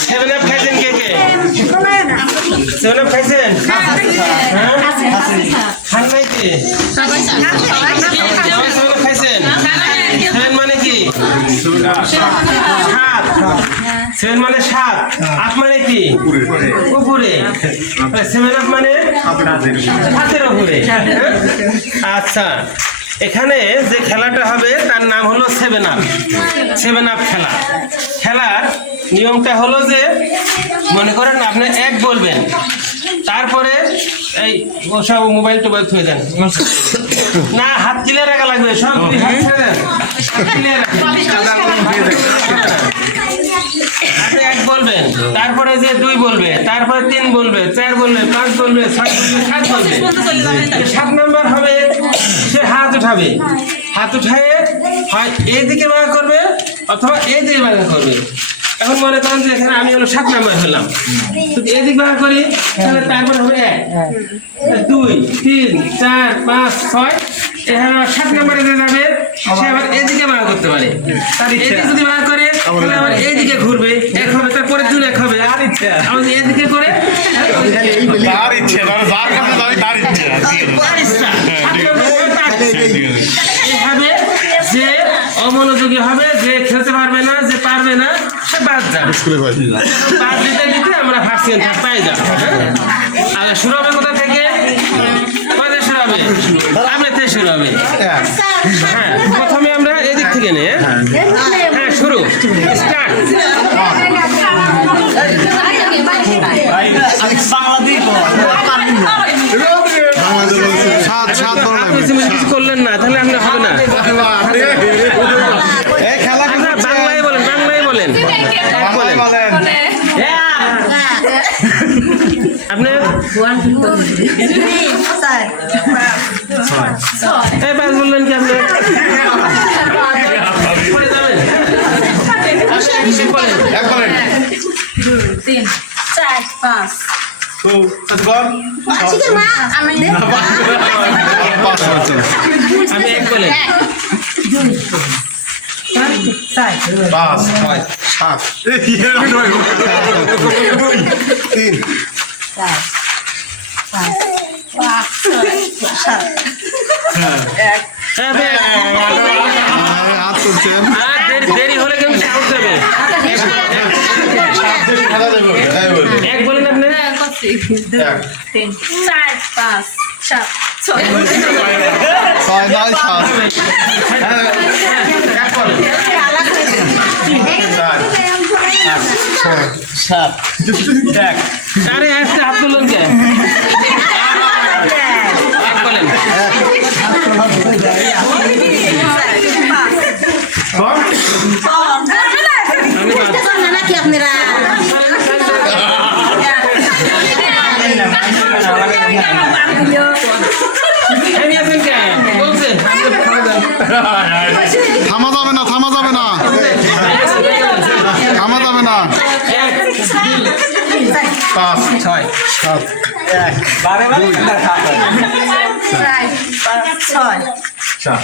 Seven up খাইছেন কে কে seven up খাইছেন খান নাই কি সেভেন মানে কি সাত সেভেন মানে সাত আট মানে কি উপরে সেভেন আপ মানে হাতের উপরে? আচ্ছা এখানে যে খেলাটা হবে, তার নাম হলো সেভেন আপ সেভেন আপ খেলা। খেলার নিয়মটা হলো যে, মনে করেন আপনি এক বলবেন তারপরে এই ওসব মোবাইল টোবাইল থুয়ে দেন। না, হাত ক্লিয়ার রাখা লাগবে, সব এক বলবেন তারপরে যে দুই বলবে তারপরে তিন বলবে চার বলবে পাঁচ বলবে ছয় বলবে সাত বলবে সাত নম্বর হবে সে হাত উঠাবে। হাত উঠায় হয় এইদিকে ভাঙা করবে অথবা এইদিকে ভাঙা করবে। এখন মনে করেন যে এখানে আমি হলো সাত নম্বর হলাম। যদি এদিক ভাঙা করি তাহলে তারপরে হবে এক দুই তিন চার পাঁচ ছয়। এখানে সাত নম্বরে যে যাবে সে আবার এদিকে ভাঙা করতে পারে। তার এদিকে যদি ভাঙা করে তাহলে আবার এইদিকে ঘুরবে। এক হবে তারপরে দুই এক হবে। আর ইচ্ছা। আমাদের এভাবে যে অমনোযোগী হবে যে খেলতে পারবে না যে পারবে না সে বাদ যাবে। বাদ দিতে দিতে আমরা ফার্স্ট সেন্টার পাই যাব হ্যাঁ? আগে শুরু হবে কোথা থেকে? হবে সামনে শুরু হবে হ্যাঁ। প্রথমে আমরা এদিক থেকে নিয়ে হ্যাঁ? শুরু। স্টার্ট সাত করলেন না তাহলে আপনি হবে না। বাংলায় বলেন বাংলায় বলেন। বলেন। আপনার এই বললেন কি আপনি? পরে বলেন। এক তিন চার পাঁচ। তো কত আমি পাঁচ হচ্ছে আমি এক বলেন পাঁচ ছয় সাত তিন হ্যাঁ, এক- হাত তুলছেন আর দেরি- দেরি হলে কিন্তু সাউন্ড দেবে খেলা দেবো এক বলেন আপনি এক তিন চার পাঁচ সাত ছয় ছয় নয় সাত সাত এক আরে একটা হাত তুললেন কে এক বলেন আমি বাদ- নাকি আপনারা এই আছেন কে? বলছেন। থামা যাবে না থামা যাবে না থামা যাবে না এক, পাঁচ ছয়। সাত এক পাঁচ ছয়। সাত।